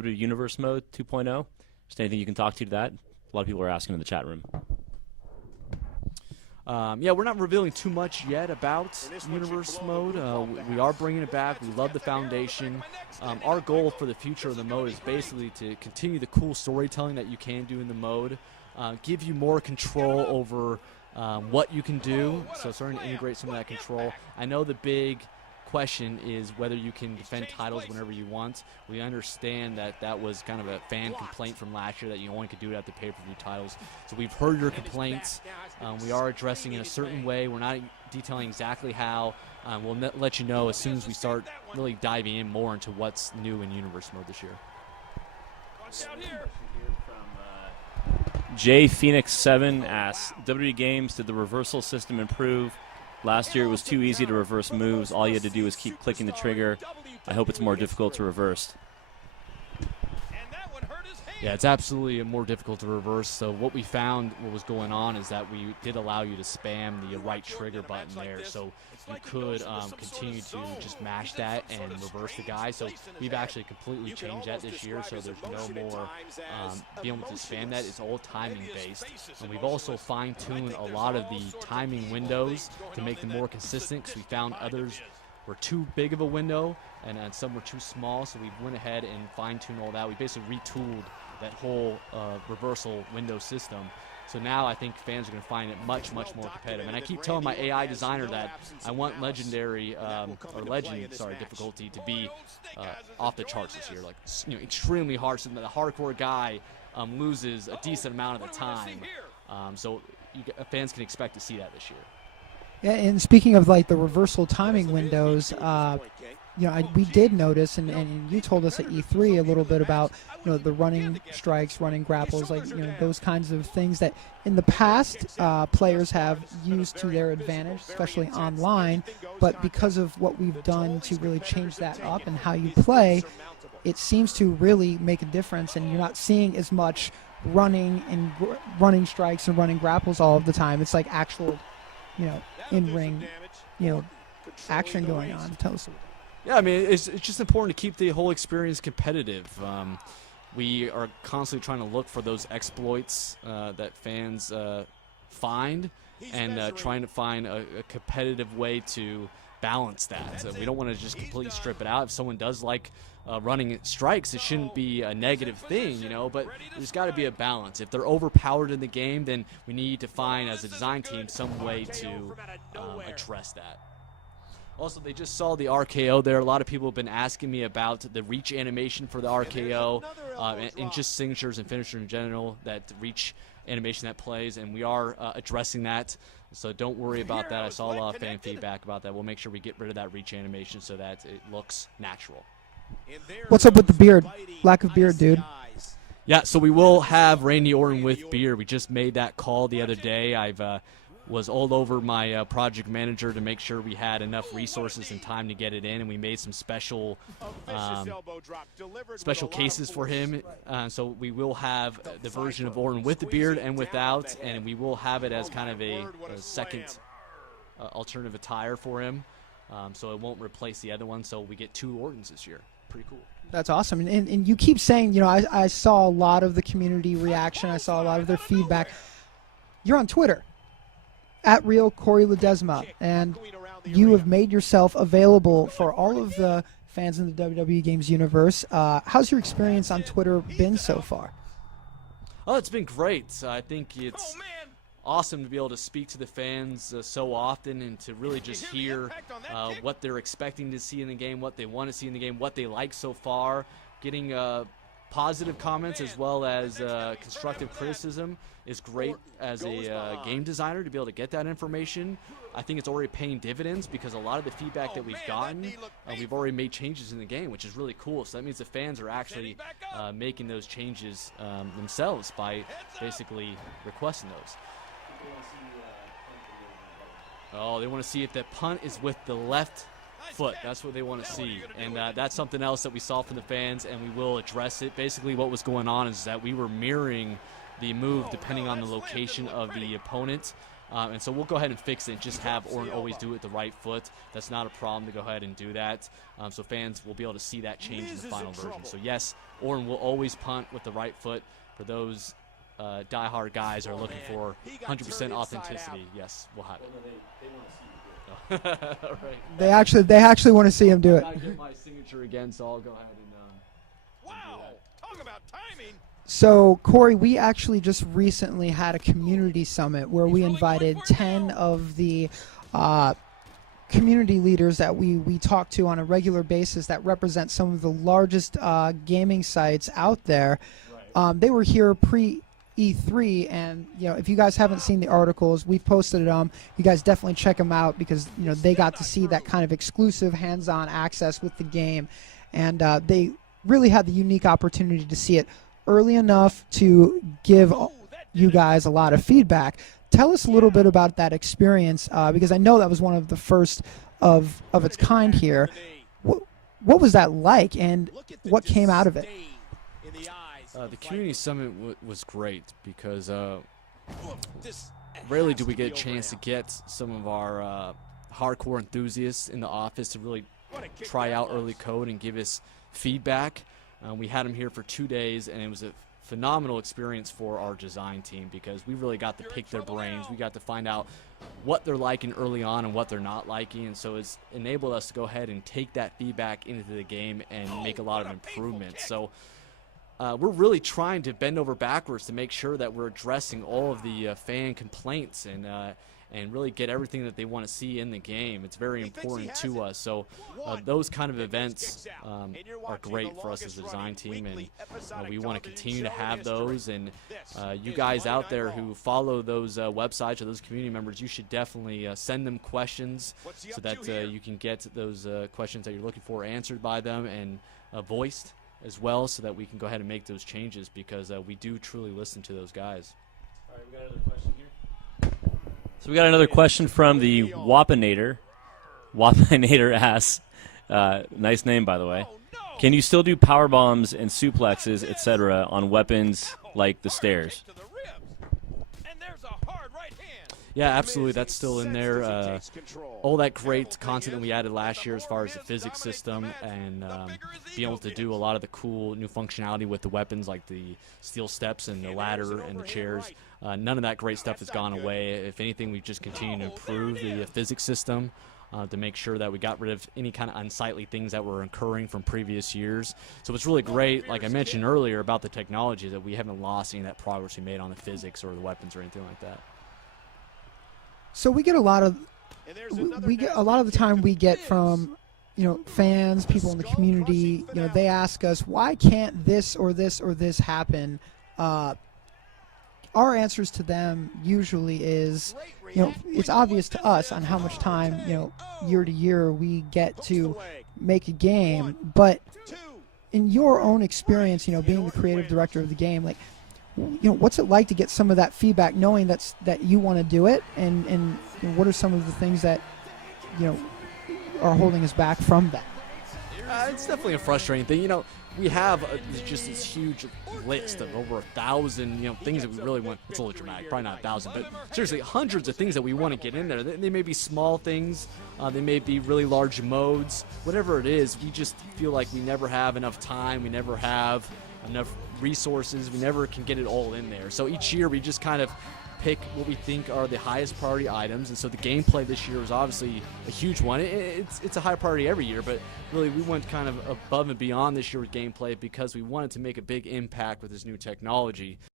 WWE Universe Mode 2.0? Just anything you can talk to that? A lot of people are asking in the chat room. Yeah, we're not revealing too much yet about Universe Mode. We are bringing it back. We love the foundation. Our goal for the future of the mode is basically to continue the cool storytelling that you can do in the mode, give you more control over what you can do, so starting to integrate some of that control. I know the big question is whether you can defend titles whenever you want. We understand that that was kind of a fan complaint from last year, that you only could do it at the pay-per-view titles. So we've heard your complaints. We are addressing in a certain way. We're not detailing exactly how. We'll let you know as soon as we start really diving in more into what's new in Universe Mode this year. J Phoenix 7 asks, WWE games, did the reversal system improve? Last year it was too easy to reverse moves. All you had to do was keep clicking the trigger. I hope it's more difficult to reverse. Yeah, it's absolutely more difficult to reverse. So what we found, what was going on, is that we did allow you to spam the right trigger button there. So you could continue to just mash that and reverse the guy. So we've actually completely changed that this year. So there's no more being able to spam that. It's all timing based. And we've also fine-tuned a lot of the timing windows to make them more consistent, because we found others were too big of a window and some were too small. So we went ahead and fine-tuned all that. We basically retooled that whole reversal window system. So now I think fans are going to find it much, much more competitive. And I keep telling my AI designer that I want legendary difficulty to be off the charts this year, like extremely hard, so that the hardcore guy loses a decent amount of the time. So fans can expect to see that this year. Yeah, and speaking of like the reversal timing windows, we did notice, and you told us at E3 a little bit about the running strikes, running grapples, like those kinds of things that in the past players have used to their advantage, especially online. But because of what we've done to really change that up and how you play, it seems to really make a difference, and you're not seeing as much running and running strikes and running grapples all of the time. It's like actual, in-ring, action going on. Tell us. Yeah, I mean, it's just important to keep the whole experience competitive. We are constantly trying to look for those exploits that fans find, and trying to find a competitive way to balance that. We don't want to just completely strip it out. If someone does like running strikes, it shouldn't be a negative thing, but there's got to be a balance. If they're overpowered in the game, then we need to find, as a design team, some way to address that. Also, they just saw the RKO there. A lot of people have been asking me about the reach animation for the RKO and just signatures and finishers in general, that reach animation that plays, and we are addressing that. So don't worry about that. I saw a lot of fan feedback about that. We'll make sure we get rid of that reach animation so that it looks natural. What's up with the beard? Lack of beard, dude. Yeah, so we will have Randy Orton with beard. We just made that call the other day. I've was all over my project manager to make sure we had enough resources and time to get it in, and we made some special cases for him. So we will have the version of Orton with the beard and without, and we will have it as kind of a second alternative attire for him. So it won't replace the other one, so we get 2 Ortons this year. Pretty cool. That's awesome. And you keep saying, I saw a lot of the community reaction. I saw a lot of their feedback. You're on Twitter, at Real Corey Ledesma, and you have made yourself available for all of the fans in the WWE Games universe. How's your experience on Twitter been so far? Oh, it's been great. I think it's awesome to be able to speak to the fans so often, and to really just hear what they're expecting to see in the game, what they want to see in the game, what they like so far. Getting positive comments as well as constructive criticism is great as a game designer, to be able to get that information. I think it's already paying dividends, because a lot of the feedback that we've gotten, we've already made changes in the game, which is really cool. So that means the fans are actually making those changes themselves by basically requesting those. Oh, they want to see if that punt is with the left foot. That's what they want to see, and that's something else that we saw from the fans, and we will address it. Basically what was going on is that we were mirroring the move depending on the location of the opponent. And so we'll go ahead and fix it and just have Orton always do it with the right foot. That's not a problem to go ahead and do that. So fans will be able to see that change in the final version. So yes, Orton will always punt with the right foot. For those diehard guys who are looking for 100% authenticity, yes, we'll have it. All right. They actually want to see him do it. I get my signature again, so I'll go ahead and. Wow! Talk about timing. So, Corey, we actually just recently had a community summit where we invited 10 of the community leaders that we talk to on a regular basis that represent some of the largest gaming sites out there. They were here pre-E3, and if you guys haven't seen the articles, we've posted them. You guys definitely check them out because they got to see that kind of exclusive hands-on access with the game, and they really had the unique opportunity to see it early enough to give you guys a lot of feedback. Tell us a little bit about that experience, because I know that was one of the first of its kind here. What was that like, and what came out of it? The community summit was great because rarely do we get a chance to get some of our hardcore enthusiasts in the office to really try out early code and give us feedback. We had them here for 2 days, and it was a phenomenal experience for our design team because we really got to pick their brains. We got to find out what they're liking early on and what they're not liking, and so it's enabled us to go ahead and take that feedback into the game and make a lot of improvements. So we're really trying to bend over backwards to make sure that we're addressing all of the fan complaints and really get everything that they want to see in the game. It's very important to us. So those kind of events are great for us as a design team, and we want to continue to have those. And you guys out there who follow those websites or those community members, you should definitely send them questions so that you can get those questions that you're looking for answered by them and voiced as well, so that we can go ahead and make those changes because we do truly listen to those guys. All right, we got another question here. So we got another question from the Wapinator. Wapinator asks, nice name by the way, can you still do power bombs and suplexes, etc., on weapons like the stairs? Yeah, absolutely. That's still in there. All that great content that we added last year as far as the physics system and being able to do a lot of the cool new functionality with the weapons like the steel steps and the ladder and the chairs. None of that great stuff has gone away. If anything, we've just continued to improve the physics system to make sure that we got rid of any kind of unsightly things that were occurring from previous years. So it's really great, like I mentioned earlier, about the technology that we haven't lost any of that progress we made on the physics or the weapons or anything like that. So we get a lot of the time we get from fans, people in the community. They ask us, why can't this or this or this happen? Our answers to them usually is, it's obvious to us on how much time year to year we get to make a game, but in your own experience, being the creative director of the game, like, what's it like to get some of that feedback, knowing that you want to do it, and what are some of the things that are holding us back from that? It's definitely a frustrating thing. We have just this huge list of over 1,000 things that we really want. It's a little dramatic, probably not 1,000, but seriously, hundreds of things that we want to get in there. They may be small things, they may be really large modes, whatever it is. We just feel like we never have enough time, we never have enough resources, we never can get it all in there. So each year we just kind of pick what we think are the highest priority items, and so the gameplay this year was obviously a huge one. It's a high priority every year, but really we went kind of above and beyond this year with gameplay because we wanted to make a big impact with this new technology.